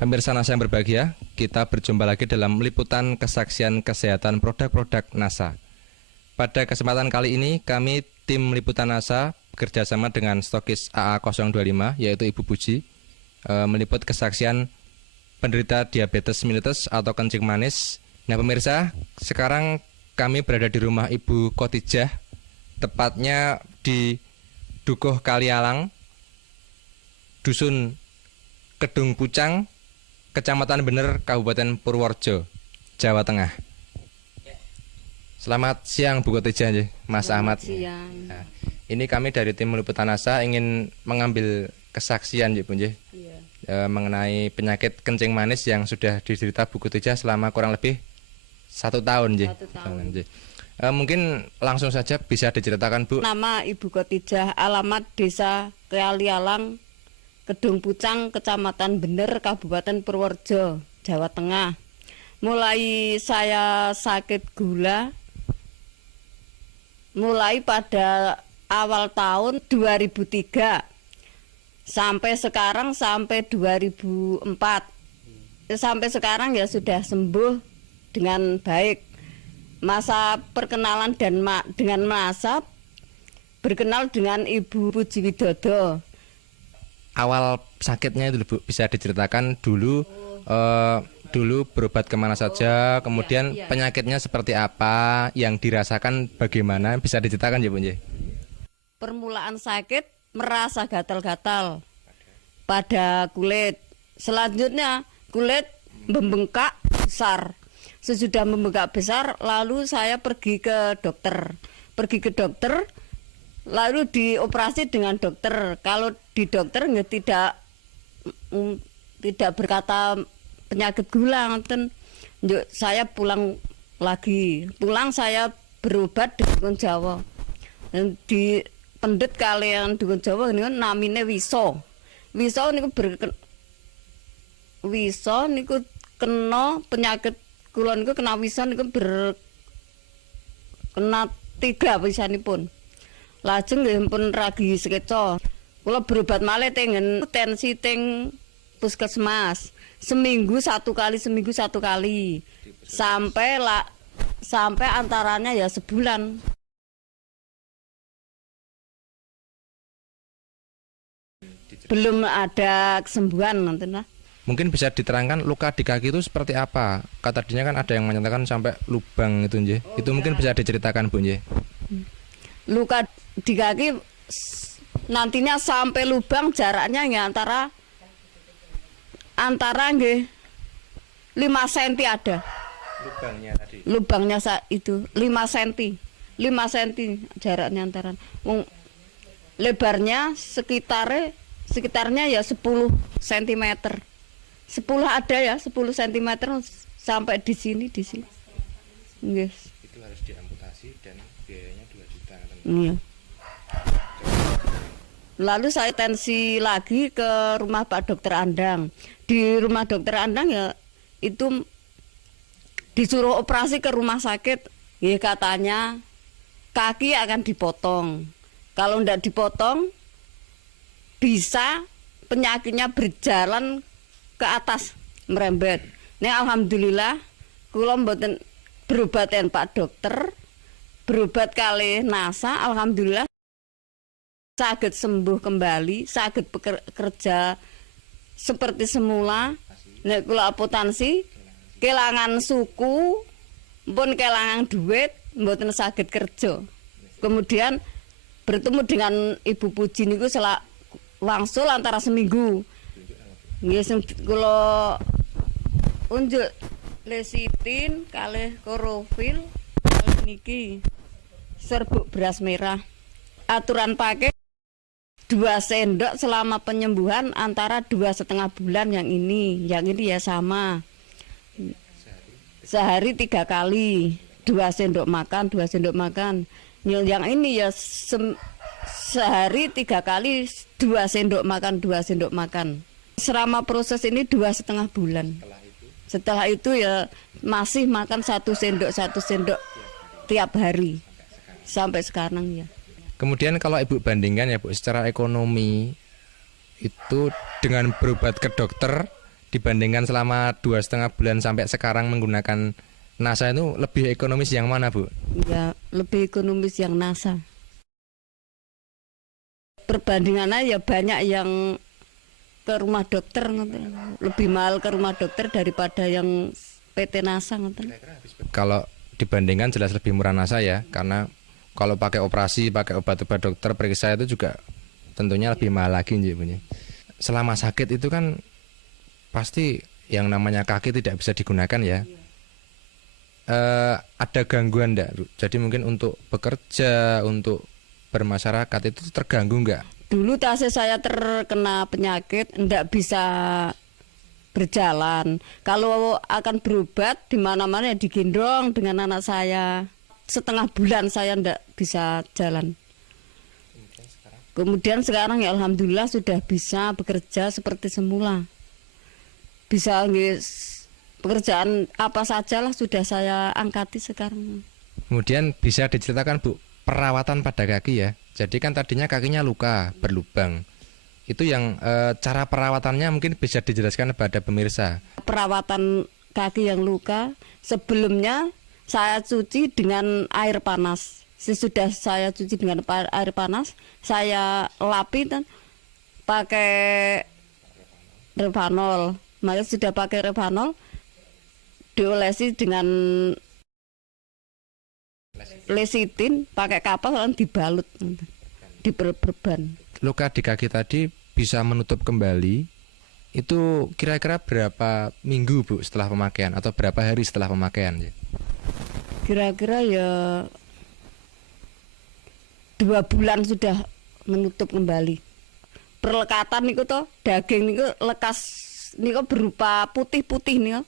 Pemirsa NASA yang berbahagia, kita berjumpa lagi dalam liputan kesaksian kesehatan produk-produk NASA. Pada kesempatan kali ini, kami tim liputan NASA bekerjasama dengan stokis AA025, yaitu Ibu Puji, meliput kesaksian penderita diabetes mellitus atau kencing manis. Nah pemirsa, sekarang kami berada di rumah Ibu Khotijah, tepatnya di Dukuh Kalialang, Dusun Kedung Pucang, Kecamatan Bener, Kabupaten Purworejo, Jawa Tengah. Selamat siang Bu Khotijah, Mas Ahmad. Siang. Nah, ini kami dari tim liputan NASA ingin mengambil kesaksian Bu mengenai penyakit kencing manis yang sudah diderita Bu Khotijah selama kurang lebih 1 tahun. 1 tahun. Mungkin langsung saja bisa diceritakan Bu. Nama Ibu Khotijah, alamat Desa Kalialang, Kedung Pucang, Kecamatan Bener, Kabupaten Purworejo, Jawa Tengah. Mulai saya sakit gula mulai pada awal tahun 2003 sampai sekarang, sampai 2004. Sampai sekarang ya sudah sembuh dengan baik. Masa perkenalan dan dengan masa berkenal dengan Ibu Puji Widodo. Awal sakitnya itu Bu, bisa diceritakan dulu dulu berobat kemana saja, kemudian penyakitnya seperti apa, yang dirasakan bagaimana, bisa diceritakan Bu? Permulaan sakit merasa gatal-gatal pada kulit. Selanjutnya kulit membengkak besar. Sesudah membengkak besar, lalu saya pergi ke dokter. Lalu dioperasi dengan dokter. Kalau di dokter tidak berkata penyakit gula, saya pulang lagi. Pulang saya berobat di Dukun Jawa. Dan di pendet kalian Dukun Jawa ini namine Wiso. Wiso niku kena penyakit kula niku kena Wiso niku kena 3 pisanipun. Lajeng nggih pun ragi sekeca. Kula berobat malih tengen tensi teng puskesmas. Seminggu satu kali. Sampai antaranya ya sebulan. Belum ada kesembuhan nanti lah. Mungkin bisa diterangkan luka di kaki itu seperti apa? Tadinya kan ada yang menyatakan sampai lubang itu, itu mungkin bisa diceritakan Bu, Luka di kaki nantinya sampai lubang jaraknya ya antara nggih 5 cm ada. Lubangnya tadi. Lubangnya itu 5 cm. 5 cm jaraknya antara. Lebarnya sekitarnya ya 10 cm. 10 ada ya, 10 cm sampai di sini. Nggih. Itu harus diamputasi dan biayanya 2 juta. Iya. Lalu saya tensi lagi ke rumah Pak Dokter Andang. Di rumah Dokter Andang ya itu disuruh operasi ke rumah sakit. Ya katanya kaki akan dipotong. Kalau tidak dipotong bisa penyakitnya berjalan ke atas merembet. Nah alhamdulillah kula mboten berobaten Pak Dokter, berobat kali NASA, alhamdulillah saged sembuh kembali, saged bekerja seperti semula. Nek kula apotansi kelangan suku, pun kelangan duit, mboten saged kerja. Kemudian bertemu dengan Ibu Puji niku wangsul antara seminggu. Nggih sing kula unjuk lesitin kalih klorofil niki serbuk beras merah. Aturan pakai 2 sendok selama penyembuhan antara 2,5 bulan yang ini ya sama. Sehari 3 kali, 2 sendok makan. Yang ini ya sehari 3 kali 2 sendok makan. Selama proses ini 2,5 bulan. Setelah itu ya masih makan 1 sendok tiap hari sampai sekarang ya. Kemudian kalau Ibu bandingkan ya Bu, secara ekonomi itu dengan berobat ke dokter dibandingkan selama 2,5 bulan sampai sekarang menggunakan NASA itu lebih ekonomis yang mana, Bu? Ya, lebih ekonomis yang NASA. Perbandingannya ya banyak yang ke rumah dokter, lebih mahal ke rumah dokter daripada yang PT NASA. Kalau dibandingkan jelas lebih murah NASA ya, karena kalau pakai operasi, pakai obat-obat dokter periksa itu juga tentunya lebih mahal lagi, Bu. Selama sakit itu kan pasti yang namanya kaki tidak bisa digunakan ya. Ada gangguan enggak? Jadi mungkin untuk bekerja, untuk bermasyarakat itu terganggu enggak? Dulu saya terkena penyakit, enggak bisa berjalan. Kalau akan berobat di mana-mana ya digendong dengan anak saya. Setengah bulan saya enggak bisa jalan. Kemudian sekarang ya alhamdulillah sudah bisa bekerja seperti semula. Bisa pekerjaan apa sajalah sudah saya angkati sekarang. Kemudian bisa diceritakan, Bu, perawatan pada kaki ya. Jadi kan tadinya kakinya luka, berlubang. Itu yang cara perawatannya mungkin bisa dijelaskan kepada pemirsa. Perawatan kaki yang luka sebelumnya saya cuci dengan air panas. Sesudah saya cuci dengan air panas, saya lapi dan pakai Revanol. Maka sudah pakai Revanol, diolesi dengan lesitin, pakai kapas lalu dibalut, diperban. Luka di kaki tadi bisa menutup kembali. Itu kira-kira berapa minggu, Bu, setelah pemakaian atau berapa hari setelah pemakaian? Kira-kira ya 2 bulan sudah menutup kembali. Perlekatan niku toh, daging niku lekas niku berupa putih-putih niku.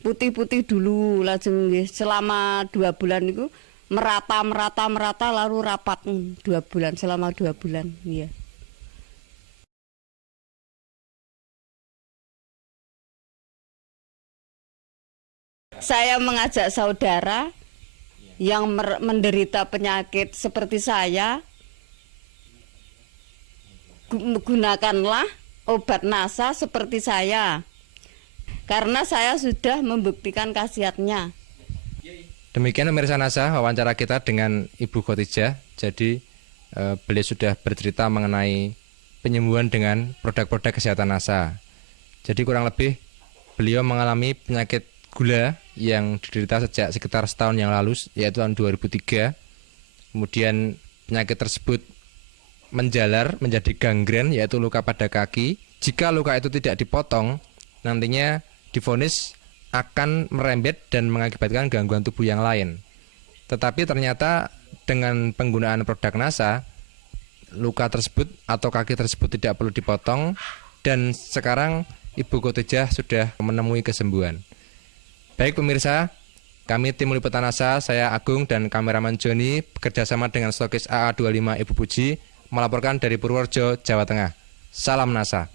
Putih-putih dulu lajeng selama 2 bulan niku merata lalu rapat 2 bulan selama 2 bulan ya. Saya mengajak saudara yang menderita penyakit seperti saya, gunakanlah obat NASA seperti saya. Karena saya sudah membuktikan khasiatnya. Demikian pemirsa NASA, wawancara kita dengan Ibu Khotijah. Jadi beliau sudah bercerita mengenai penyembuhan dengan produk-produk kesehatan NASA. Jadi kurang lebih beliau mengalami penyakit gula yang diderita sejak sekitar setahun yang lalu, yaitu tahun 2003. Kemudian penyakit tersebut menjalar menjadi gangren, yaitu luka pada kaki. Jika luka itu tidak dipotong, nantinya divonis akan merembet dan mengakibatkan gangguan tubuh yang lain. Tetapi ternyata dengan penggunaan produk NASA, luka tersebut atau kaki tersebut tidak perlu dipotong, dan sekarang Ibu Khotijah sudah menemui kesembuhan. Baik pemirsa, kami tim liputan NASA, saya Agung dan kameraman Joni bekerjasama dengan stokis AA25 Ibu Puji melaporkan dari Purworejo, Jawa Tengah. Salam NASA.